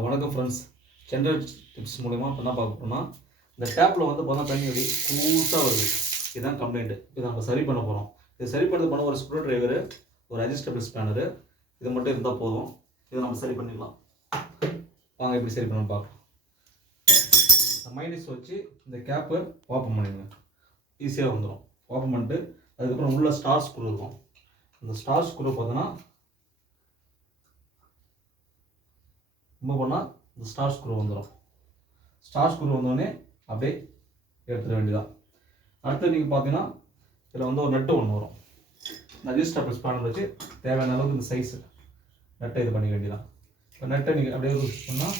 வணக்கம் friends. General tips மூலிமா இப்போ என்ன பார்க்க போகிறோம்னா, இந்த டேப்பில் வந்து பார்த்தா தண்ணி அப்படி கூசாக வருது. இதுதான் கம்ப்ளைண்ட்டு. இதை நம்ம சரி பண்ண போகிறோம். இது சரி பண்ண ஒரு ஸ்க்ரூ டிரைவரு, ஒரு அட்ஜஸ்டபிள் ஸ்பேனரு, இது மட்டும் இருந்தால் போதும். இதை நம்ம சரி பண்ணிடலாம். வாங்க எப்படி சரி பண்ணணும் பார்க்கலாம். இந்த மைனஸ் வச்சு இந்த கேப்பை ஓப்பன் பண்ணிடுங்க. ஈஸியாக வந்துடும். ஓப்பன் பண்ணிட்டு அதுக்கப்புறம் உள்ள ஸ்டார் ஸ்க்ரூ இருக்கும். அந்த ஸ்டார் ஸ்க்ரூ பார்த்தோன்னா மூவ் பண்ணால் இந்த ஸ்டார் ஸ்க்ரூ வந்துடும். ஸ்டார் ஸ்க்ரூ வந்தோடனே அப்படியே எடுத்துட வேண்டியதான். அடுத்து நீங்கள் பார்த்தீங்கன்னா இதில் வந்து ஒரு நட்டு ஒன்று வரும். அட்ஜஸ்டபிள் ஸ்பேனர் வச்சு தேவையான அளவுக்கு இந்த சைஸு நட்டை இது பண்ணிக்க வேண்டியதான். இப்போ நட்டை நீங்கள் அப்படியே யூஸ் பண்ணால்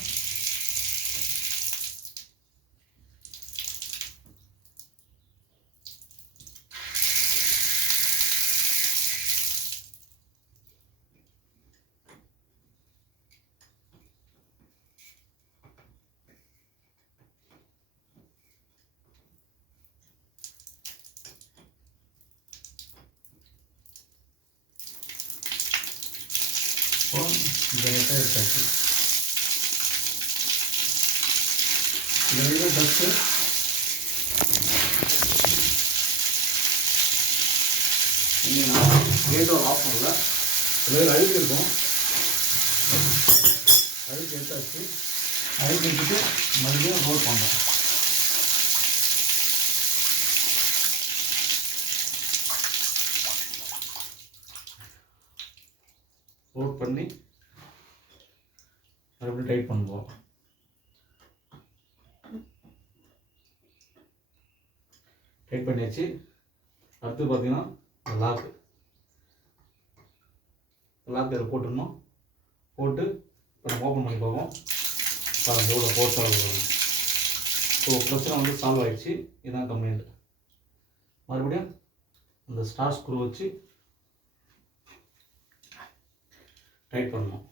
இந்த நெட்டை எடுத்தாச்சு. இதில் இருக்கிற டஸ்ட்டு கேட்டோட ஆஃப் பண்ணல. இதில் அழுக்கு இருக்கும். அழுக்கு எடுத்தாச்சு. அழுக்கு எடுத்துட்டு மறுபடியும் ரோல் பண்ணுறோம். ரோல் பண்ணி மறுபடியும் டைட் பண்ணுவோம். டைட் பண்ணியாச்சு. அடுத்து பார்த்தீங்கன்னா லாக்கு இதில் போட்டுடணும். போட்டு இப்போ நம்ம ஓப்பன் பண்ணி பார்ப்போம். பாருங்கள் எவ்வளோ ஃபோர்ஸாக வரும். ஸோ பிரச்சனை வந்து சால்வ் ஆகிடுச்சு. இதுதான் கம்ப்ளைண்ட். மறுபடியும் அந்த ஸ்டார் ஸ்க்ரூ வச்சு டைட் பண்ணணும்.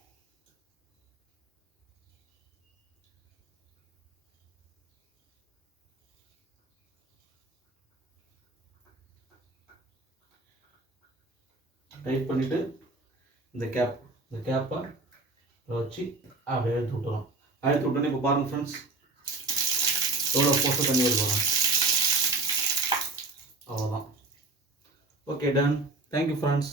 டைட் பண்ணிவிட்டு இந்த கேப்பை வச்சு அப்படியே எடுத்து விட்டுறோம். எடுத்து விட்டோன்னே இப்போ பாருங்கள் ஃப்ரெண்ட்ஸ், எவ்வளோ போட்டு தண்ணி வருவாங்க. அவ்வளோதான். Okay done. Thank you friends.